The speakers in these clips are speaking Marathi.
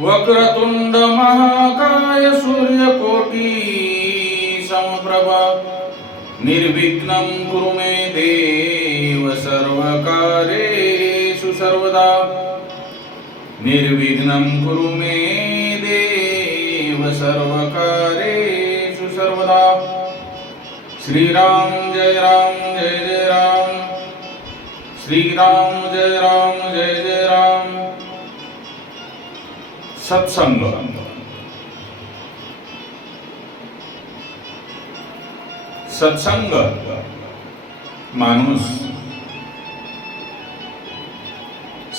वक्रतुंड महाकाय सूर्यकोटी समप्रभा। निर्विघ्नं कुरु मे देव सर्वकारेषु सर्वदा। निर्विघ्नं कुरु मे देव सर्वकारेषु सर्वदा। श्रीराम जय राम जय जय राम। श्रीराम जय राम जय जय राम। सत्संग. सत्संग. माणूस.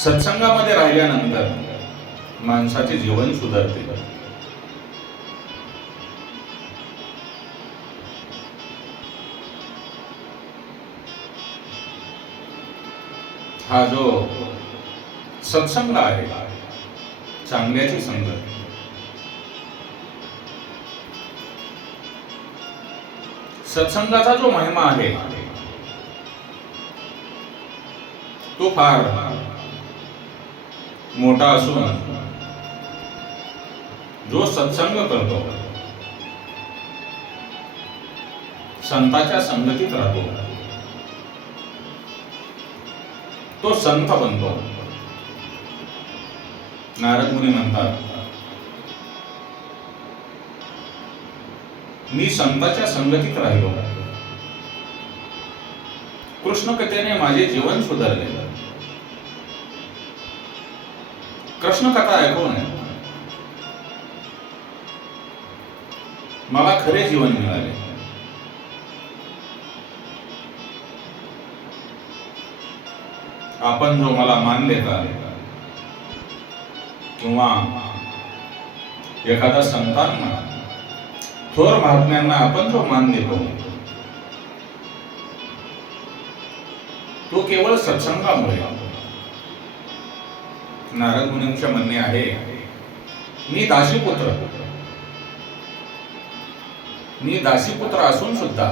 सत्संगामध्ये राहिल्यानंतर माणसाचे जीवन सुधारते. हा जो सत्संग आहे चांगल्याची संगत सत्संगाचा जो महिमा आहे तो फार मोठा असून जो सत्संग करतो संताच्या संगतीत राहतो तो संत बनतो. नारद मुनी म्हणतात मी संताच्या संगतीत राहिलो. कृष्ण कथेने माझे जीवन सुधारले कृष्ण कथा ऐकून मला खरे जीवन मिळाले. आपण जो मला मान देता किंवा एखादा संतान म्हणा थोर महात्म्यांना आपण जो मान देतो तो केवळ सत्संगामुळे. नारद मुनींचे म्हणणे आहे मी दासीपुत्र. मी दासीपुत्र असून सुद्धा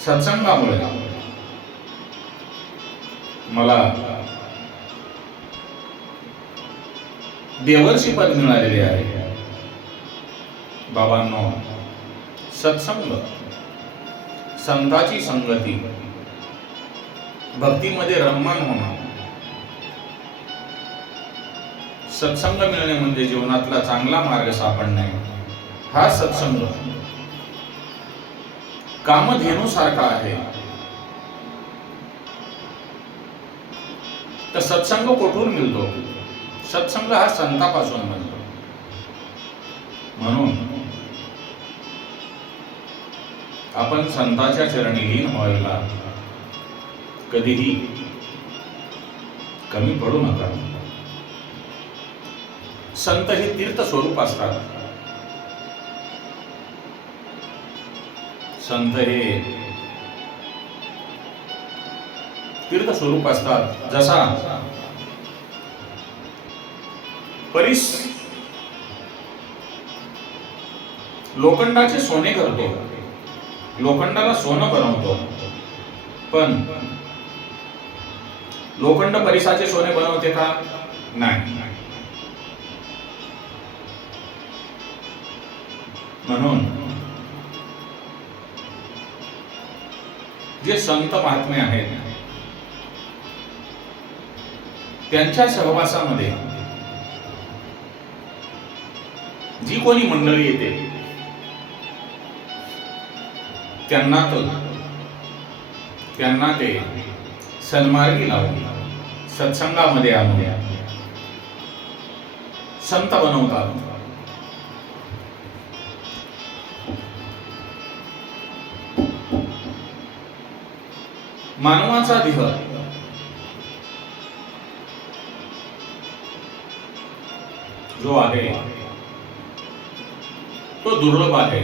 सत्संगामुळे. मला देवर्षी पद मिळालेले आहे. बाबांनो सत्संग संताची संगती भक्तीमध्ये रममान होणं. सत्संग मिळणे म्हणजे जीवनातला चांगला मार्ग सापडणे. हा सत्संग कामधेनू सारखा आहे. तर सत्संग कुठून मिळतो? सत्संग हा संतापासून बनतो. म्हणून आपण संताच्या चरणी लीन व्हायला कधीही कमी पडू नका. संत हे तीर्थ स्वरूप असतात. संत हे तीर्थ स्वरूप असतात. जसा परीस लोखंडाचे सोने करतो. लोखंडाला सोनं बनवतो. पण लोखंड परिसाचे सोने बनवते का? नाही. म्हणून जे संत महात्मे आहेत त्यांच्या सहवासामध्ये जी कोणी मंडळी येते त्यांना तो त्यांना ते सन्मार्गी लावून सत्संगामध्ये आणून संत बनवतात. मानवाचा देह जो आहे तो दुर्लभ आहे.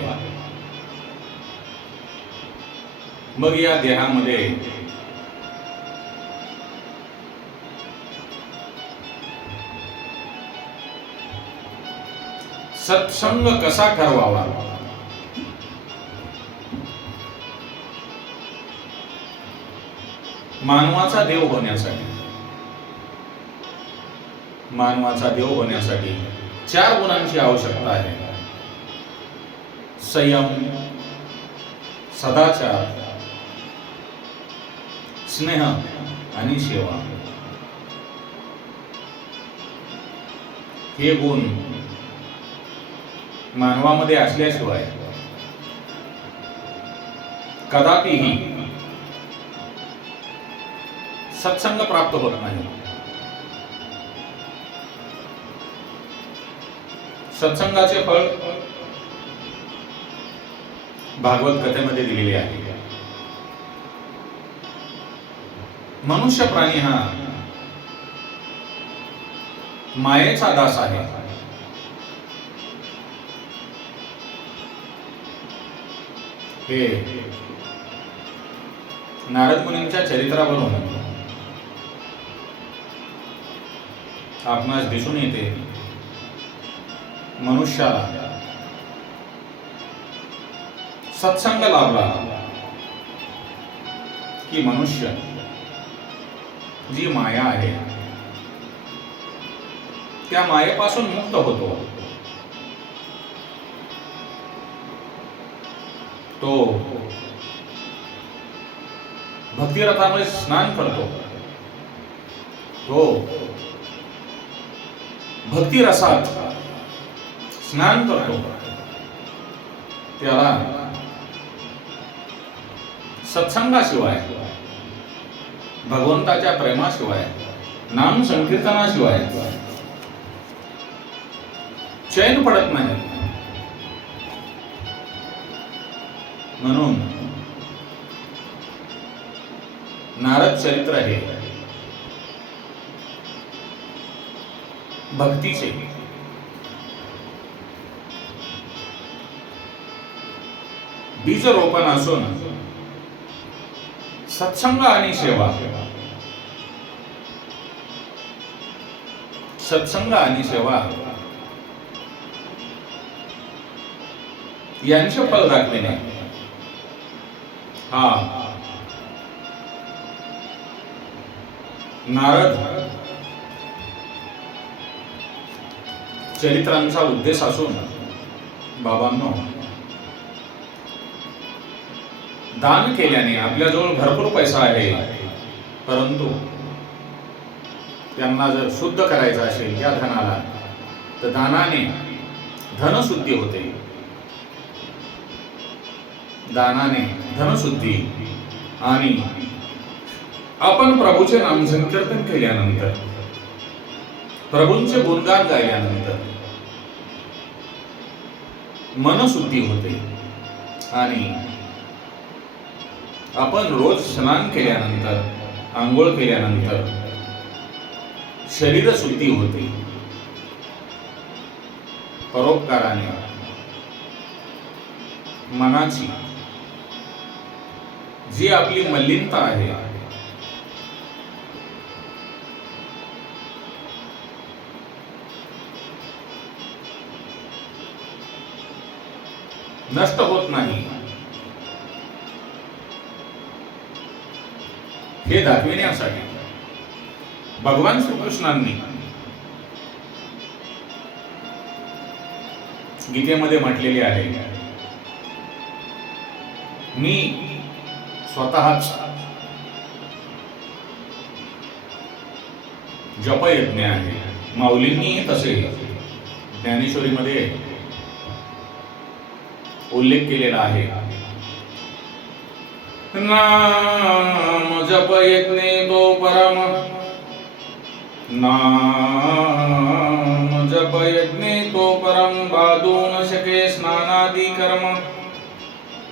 मग या देहामध्ये सत्संग कसा ठरवावा? मानवाचा देव होण्यासाठी. मानवाचा देव होण्यासाठी चार गुणांची आवश्यकता आहे. संयम सदाचार स्नेह आणि सेवा. हे गुण मानवामध्ये असल्याशिवाय कदापिही सत्संग प्राप्त होत नाही. सत्संगाचे फळ भागवत कथेमध्ये दिलेली आहे. मनुष्य प्राणी हा मायेचा दास आहे. हे नारद मुनींच्या चरित्रावरून आपणास दिसून येते. मनुष्याला सत्संग लाभला. की मनुष्य जी माया आहे त्या मायेपासून मुक्त होतो. तो भक्तिरथामध्ये स्नान करतो. तो भक्तिरसात स्नान करतो. त्याला सत्संगाशिवाय भगवंताच्या प्रेमाशिवाय नाम संकीर्तनाशिवाय चैन पडत नाही. म्हणून नारद चरित्र हे भक्तीचे. बीज रोपण असून सत्संग आणि सेवा. सत्संग आणि सेवा. यांचे फल दाखविणे हा. नारद. चरित्रांचा उद्देश असून बाबांनो दान केल्याने आपल्याजवळ भरपूर पैसा आहे. परंतु त्यांना जर शुद्ध करायचं असेल या धनाला तर दानाने धनशुद्धी होते. दानाने धनशुद्धी आणि आपण प्रभूचे नाम संकीर्तन केल्यानंतर प्रभूंचे गुणगान गायल्यानंतर मनशुद्धी होते आणि आपण रोज स्नान केल्यानंतर आंघोळ केल्यानंतर शरीर शुद्धी होते. परोपकाराने. मनाची. जी आपली मल्लिनता आहे. नष्ट होत नाही. हे दाखविण्यासाठी भगवान श्रीकृष्णांनी गीतेमध्ये म्हटलेले आहे मी स्वतःच जपयज्ञ आहे. माऊलींनीही तसे ज्ञानेश्वरीमध्ये उल्लेख केलेला आहे. नाम जप यज्ञे तो परम। नाम जप यज्ञे तो परम बाधू न शके स्नानादि कर्म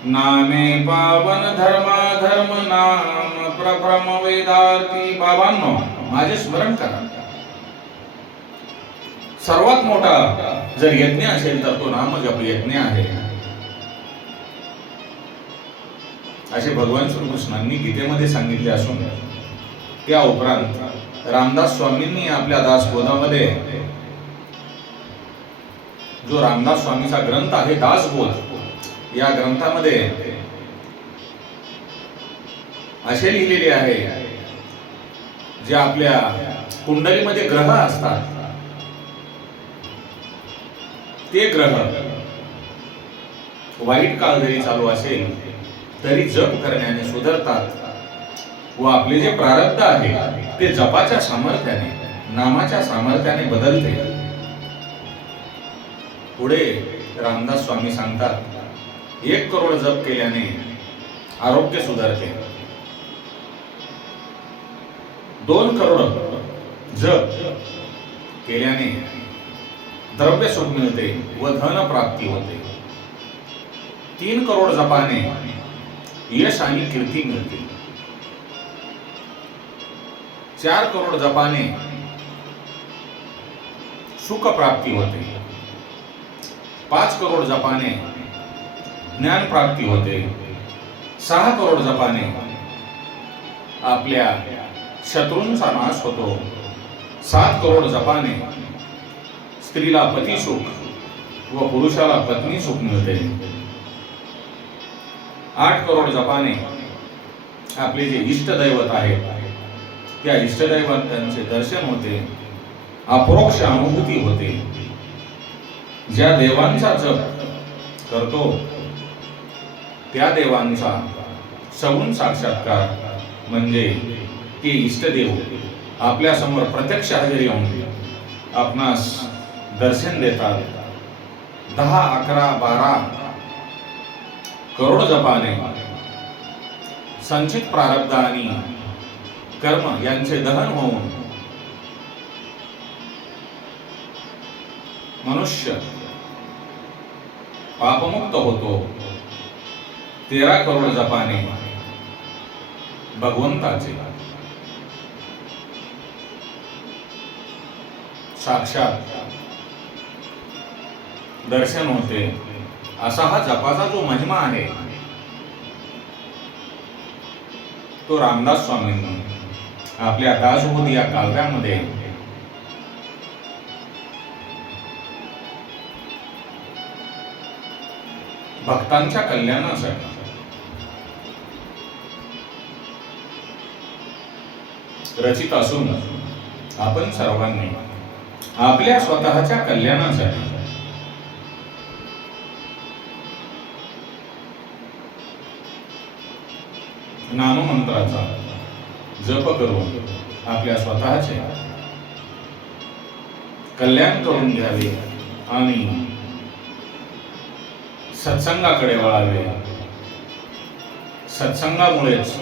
नामे पावन धर्मा धर्म नाम प्रभ्रम वेदार्थी बाबांनो माझे स्मरण करा. सर्वात मोठा जर यज्ञ असेल तर तो नाम जप यज्ञ आहे. असे भगवान श्रीकृष्णांनी गीतेमध्ये सांगितले असून त्या उपरांत रामदास स्वामींनी आपल्या दासबोधामध्ये जो रामदास स्वामीचा ग्रंथ आहे दासबोध या ग्रंथामध्ये असे लिहिलेले आहे जे आपल्या कुंडलीमध्ये ग्रह असतात. ते ग्रह वाईट काळ जरी चालू असेल तरी जप करण्याने सुधारतात. व आपले जे प्रारब्ध आहे ते जपाच्या सामर्थ्याने नामाच्या सामर्थ्याने बदलते. पुढे रामदास स्वामी सांगतात एक करोड जप केल्याने आरोग्य सुधारते. दोन करोड जप केल्याने द्रव्य सुख मिळते व धन प्राप्ती होते. तीन करोड जपाने यश आणि कीर्ती मिळते. चार करोड जपाने सुख प्राप्ती होते. पाच करोड जपाने ज्ञान प्राप्ती होते. सहा करोड जपाने आपल्या शत्रूंचा नाश होतो. सात करोड जपाने स्त्रीला पती सुख व पुरुषाला पत्नी सुख मिळते. आठ करोड जपाने आपले जे इष्टदैवत आहेत त्या इष्टदैवतांचे दर्शन होते अप्रोक्ष अनुभूती होते. ज्या देवांचा जप करतो त्या देवांचा सगुण साक्षात्कार म्हणजे ते इष्टदेव आपल्यासमोर प्रत्यक्ष हजेरी येऊन आपणास दर्शन देतात. दहा अकरा बारा करोड जपाने संचित प्रारब्ध आणि कर्म यांचे दहन होऊन मनुष्य पापमुक्त होतो. तेरा करोड जपाने भगवंताचे. साक्षात दर्शन होते. असा हा जपाचा जो महिमा आहे तो रामदास स्वामींना आपल्या दासबोध या काव्यामध्ये भक्तांच्या कल्याणासाठी रचित असून आपण सर्वांनी आपल्या स्वतःच्या कल्याणासाठी नाममंत्राचा जप करून आपल्या स्वतःचे कल्याण करून घ्यावे आणि सत्संगाकडे वळावे. सत्संगामुळेच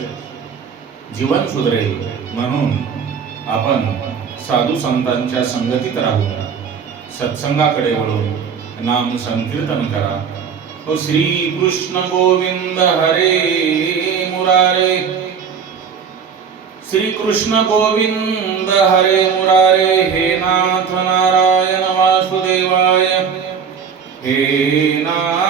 जीवन सुधरेल म्हणून आपण साधू संतांच्या संगतीत राहू. सत्संगाकडे वळून नाम संकीर्तन करा. ओ श्री कृष्ण गोविंद हरे. मुरारे। श्री कृष्ण गोविंद हरे मुरारे। हे नाथ नारायण वासुदेवाय। हे नाथ